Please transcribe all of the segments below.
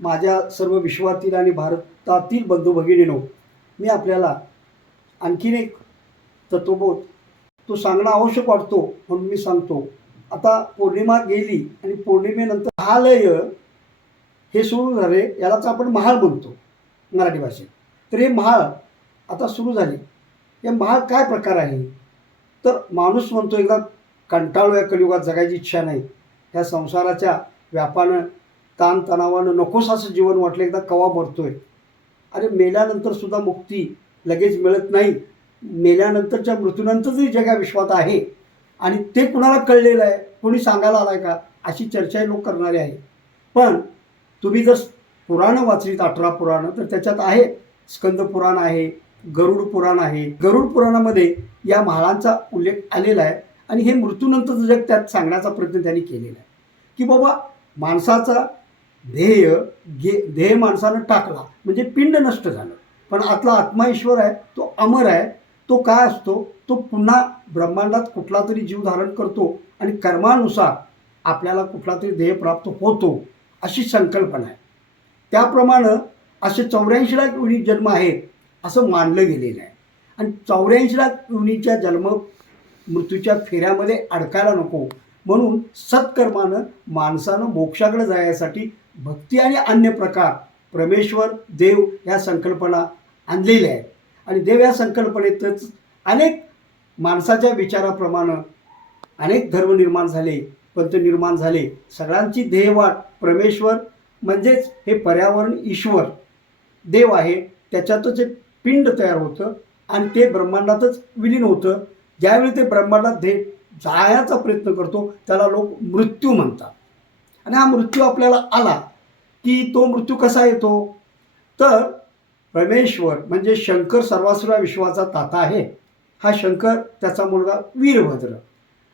माझ्या सर्व विश्वातील आणि भारतातील बंधू भगिनीनो मी आपल्याला आणखीन एक तत्वबोध तो सांगणं आवश्यक वाटतो म्हणून मी सांगतो. आता पौर्णिमा गेली आणि पौर्णिमेनंतर महालय हे सुरू झाले यालाच आपण महाळ म्हणतो मराठी भाषेत. तर हे महाळ आता सुरू झाले. हे महाळ काय प्रकार आहे? तर माणूस म्हणतो एकदा कंटाळू या कलियुगात जगायची इच्छा नाही. ह्या संसाराच्या व्यापानं ताणतणावानं नकोस असं जीवन वाटलं. एकदा कवा मरतोय? अरे मेल्यानंतर सुद्धा मुक्ती लगेच मिळत नाही. मेल्यानंतरच्या मृत्यूनंतरही जग या विश्वात आहे. आणि ते कुणाला कळलेलं आहे? कोणी सांगायला आलाय का? अशी चर्चाही लोक करणारे आहे पण तुम्ही जर पुराणं वाचलीत अठरा पुराणं तर त्याच्यात आहे. स्कंद पुराण आहे गरुड पुराण आहे. गरुड पुराणामध्ये या महाळांचा उल्लेख आलेला आहे. आणि हे मृत्यूनंतरचं जग त्यात सांगण्याचा प्रयत्न त्यांनी केलेला आहे. की बाबा माणसाचा ध्येय गे ध्येय माणसानं टाकला. म्हणजे पिंड नष्ट झालं. पण आतला आत्मा ईश्वर आहे तो अमर आहे तो काय असतो? तो पुन्हा ब्रह्मांडात कुठला तरी जीव धारण करतो आणि कर्मानुसार आपल्याला कुठला तरी ध्येय प्राप्त होतो अशी संकल्पना आहे. त्याप्रमाणे असे चौऱ्याऐंशी लाख युनिट जन्म आहेत असं मानलं गेलेलं आहे. आणि चौऱ्याऐंशी लाख युनिटच्या जन्म मृत्यूच्या फेऱ्यामध्ये अडकायला नको. म्हणून सत्कर्मानं माणसानं मोक्षाकडे जाण्यासाठी भक्ती आणि अन्य प्रकार परमेश्वर देव या संकल्पना आणलेल्या आहेत. आणि देव या संकल्पनेतच अनेक माणसाच्या विचाराप्रमाणे अनेक धर्म निर्माण झाले पंथ निर्माण झाले. सगळ्यांची ध्येयवाट परमेश्वर म्हणजेच हे पर्यावरण ईश्वर देव आहे. त्याच्यातच एक पिंड तयार होतं आणि ते ब्रह्मांडातच विलीन होतं. ज्यावेळी ते ब्रह्मांडात धे जायचा प्रयत्न करतो त्याला लोक मृत्यू म्हणतात. आणि हा मृत्यू आपल्याला आला की तो मृत्यू कसा येतो? तर रमेश्वर म्हणजे शंकर सर्वासुरा विश्वाचा ताता आहे. हा शंकर त्याचा मुलगा वीरभद्र.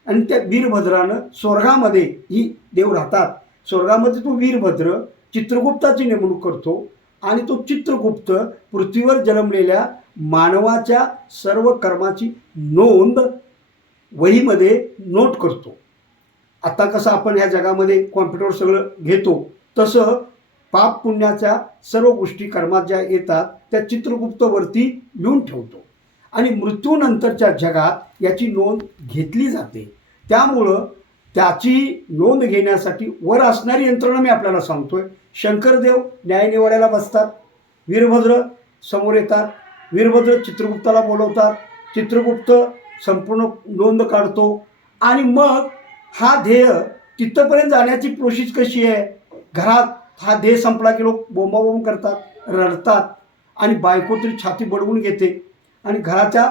आणि त्या वीरभद्रानं स्वर्गामध्ये ही देव राहतात. स्वर्गामध्ये तो वीरभद्र चित्रगुप्ताची नेमणूक करतो आणि तो चित्रगुप्त पृथ्वीवर जन्मलेल्या मानवाच्या सर्व कर्माची नोंद वहीमध्ये नोट करतो. आता कसं आपण ह्या जगामध्ये कॉम्प्युटर सगळं घेतो तसं पाप पुण्याच्या सर्व गोष्टी कर्मात ज्या येतात त्या चित्रगुप्तवरती लिहून ठेवतो. आणि मृत्यूनंतरच्या जगात याची नोंद घेतली जाते. त्यामुळं त्याची नोंद घेण्यासाठी वर असणारी यंत्रणा मी आपल्याला सांगतोय. शंकरदेव न्यायनिवाड्याला बसतात वीरभद्र समोर येतात वीरभद्र चित्रगुप्ताला बोलवतात चित्रगुप्त संपूर्ण नोंद काढतो आणि मग हा ध्येय तिथंपर्यंत जाण्याची प्रोसेस कशी आहे? घरात हा ध्येय संपला की लोक बोंबाबोंब करतात रडतात आणि बायको तरी छाती बडवून घेते आणि घराच्या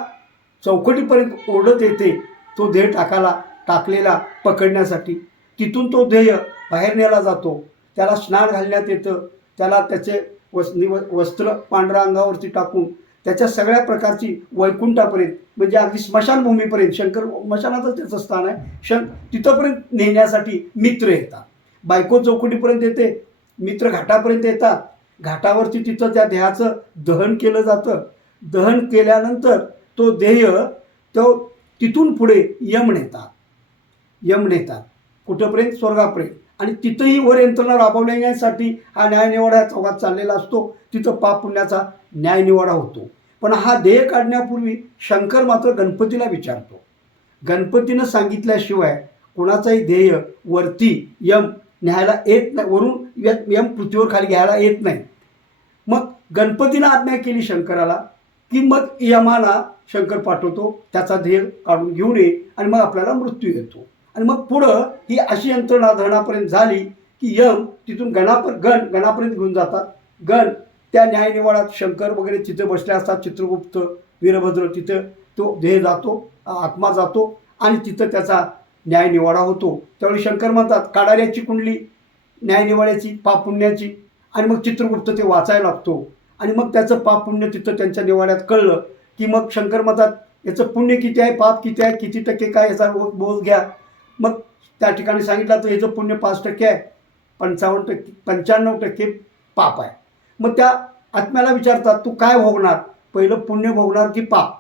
चौकटीपर्यंत ओढत येते. तो ध्येय टाकायला टाकलेला पकडण्यासाठी. तिथून तो ध्येय बाहेर नेला जातो. त्याला स्नान घालण्यात येतं. त्याला त्याचे वस् निव वस्त्र पांढऱ्या अंगावरती टाकून त्याच्या सगळ्या प्रकारची वैकुंठापर्यंत म्हणजे अगदी स्मशानभूमीपर्यंत शंकर स्मशानातच त्याचं स्थान आहे. शं तिथंपर्यंत नेण्यासाठी मित्र येतात. बायको चौकटीपर्यंत येते मित्र घाटापर्यंत येतात. घाटावरती तिथं त्या देहाचं दहन केलं जातं. दहन केल्यानंतर तो देह तो तिथून पुढे यम नेतात. यम नेतात. कुठंपर्यंत? स्वर्गापर्यंत. आणि तिथंही वर यंत्रणा राबवण्यासाठी हा न्यायनिवाडा चौकात चाललेला असतो. तिथं पाप पुण्याचा न्यायनिवाडा होतो. पण हा ध्येय काढण्यापूर्वी शंकर मात्र गणपतीला विचारतो. गणपतीनं सांगितल्याशिवाय कोणाचाही ध्येय वरती यम न्यायला येत नाही वरून य- यम पृथ्वीवर खाली घ्यायला येत नाही. मग गणपतीनं आज्ञा केली शंकराला की मग यमाला शंकर पाठवतो त्याचा ध्येय काढून घेऊन ये आणि मग आपल्याला मृत्यू येतो. आणि मग पुढं ही अशी यंत्रणा धरणापर्यंत झाली की यम तिथून गणापर गण गणापर्यंत घेऊन जातात. गण त्या न्यायनिवाडात शंकर वगैरे तिथे बसले असतात चित्रगुप्त वीरभद्र तिथं. तो ध्येय जातो आत्मा जातो आणि तिथं त्याचा न्यायनिवाडा होतो. त्यावेळी शंकर म्हणतात काढाऱ्याची कुंडली न्यायनिवाड्याची पाप पुण्याची आणि मग चित्रगुप्त ते वाचायला लागतो. आणि मग त्याचं पाप पुण्य तिथं त्यांच्या निवाड्यात कळलं की मग शंकर म्हणतात याचं पुण्य किती आहे पाप किती आहे किती टक्के काय याचा बोध घ्या. मग त्या ठिकाणी सांगितलं तर याचं पुण्य पाच टक्के आहे. पंचावन्न टक्के पंच्याण्णव टक्के पाप आहे. मग त्या आत्म्याला विचारतात तू काय भोगणार? पहिलं पुण्य भोगणार की पाप.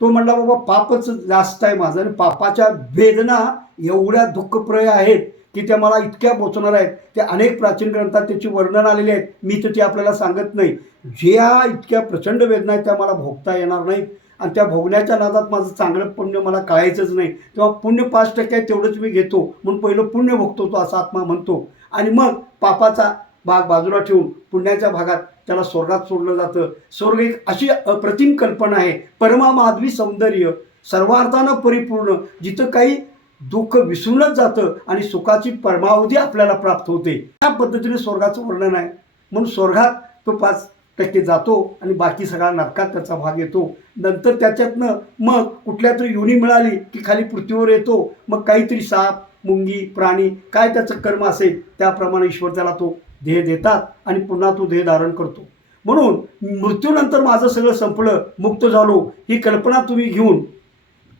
तो म्हणला बाबा पापच जास्त आहे माझं आणि पापाच्या वेदना एवढ्या दुःखप्रय आहेत की त्या मला इतक्या पोचणार आहेत. ते अनेक प्राचीन ग्रंथात त्याची वर्णन आलेले आहेत. मी तर ते आपल्याला सांगत नाही. ज्या इतक्या प्रचंड वेदना आहेत त्या मला भोगता येणार नाहीत. आणि त्या भोगण्याच्या नादात माझं चांगलं पुण्य मला कळायचंच नाही. तेव्हा पुण्य पाच टक्के आहे तेवढंच मी घेतो. म्हणून पहिलं पुण्य भोगतो तो असा आत्मा म्हणतो. आणि मग पापाचा भाग बाजूला ठेवून पुण्याच्या भागात त्याला स्वर्गात सोडलं जातं. स्वर्ग एक अशी अप्रतिम कल्पना आहे. परमा माधवी सौंदर्य सर्वार्थानं परिपूर्ण जिथं काही दुःख विसरूनच जातं आणि सुखाची परमावधी आपल्याला प्राप्त होते. त्या पद्धतीने स्वर्गाचं वर्णन आहे. म्हणून स्वर्गात तो पाच टक्के जातो आणि बाकी सगळा नरकात त्याचा भाग येतो. नंतर त्याच्यातनं मग कुठल्या तरी योनी मिळाली की खाली पृथ्वीवर येतो. मग काहीतरी साप मुंगी प्राणी काय त्याचं कर्म असेल त्याप्रमाणे ईश्वर त्याला तो देह देतात आणि पुन्हा तो देह धारण करतो. म्हणून मृत्यूनंतर माझं सगळं संपलं मुक्त झालो ही कल्पना तुम्ही घेऊन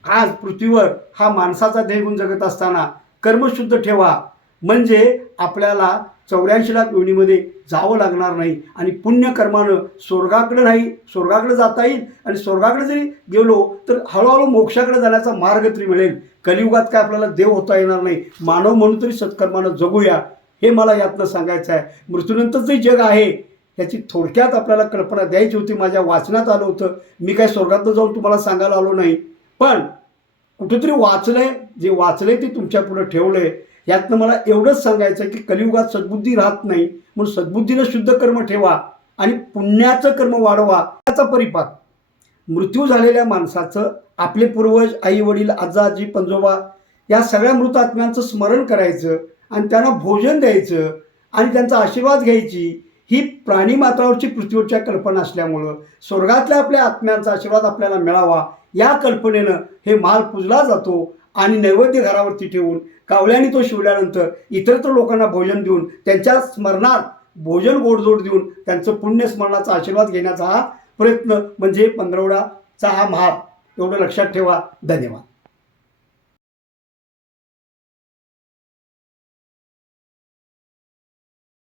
आज पृथ्वीवर हा माणसाचा देह गुण जगत असताना कर्मशुद्ध ठेवा. म्हणजे आपल्याला चौऱ्याऐंशी लाख योनीमध्ये जावं लागणार नाही आणि पुण्यकर्मानं स्वर्गाकडे नाही स्वर्गाकडे जाता येईल आणि स्वर्गाकडे जरी गेलो तर हळूहळू मोक्षाकडे जाण्याचा मार्ग तरी मिळेल. कलियुगात काय आपल्याला देव होता येणार नाही. मानव म्हणून तरी सत्कर्मानं जगूया. हे मला यातनं सांगायचं आहे. मृत्यूनंतर जे जग आहे ह्याची थोडक्यात आपल्याला कल्पना द्यायची होती माझ्या वाचनात आलं होतं. मी काय स्वर्गातनं जाऊन तुम्हाला सांगायला आलो नाही. पण कुठेतरी वाचलंय जे वाचलंय ते तुमच्यापुढे ठेवलंय. यातनं मला एवढंच सांगायचं की कलियुगात सद्बुद्धी राहत नाही म्हणून सद्बुद्धीनं शुद्ध कर्म ठेवा आणि पुण्याचं कर्म वाढवा त्याचा परिपाक. मृत्यू झालेल्या माणसाचं आपले पूर्वज आई वडील आजा आजी पंजोबा या सगळ्या मृत आत्म्यांचं स्मरण करायचं. आणि त्यांना भोजन द्यायचं आणि त्यांचा आशीर्वाद घ्यायची ही प्राणी मात्रावरची पृथ्वीवरच्या कल्पना असल्यामुळं स्वर्गातल्या आपल्या आत्म्यांचा आशीर्वाद आपल्याला मिळावा या कल्पनेनं हे माल पुजला जातो आणि नैवेद्य घरावरती ठेवून कावळ्याने तो शिवल्यानंतर इतरत्र लोकांना भोजन देऊन त्यांच्या स्मरणात भोजन गोडजोड देऊन त्यांचं पुण्य स्मरणाचा आशीर्वाद घेण्याचा हा प्रयत्न म्हणजे पंधरवडाचा हा महाग एवढं लक्षात ठेवा. धन्यवाद.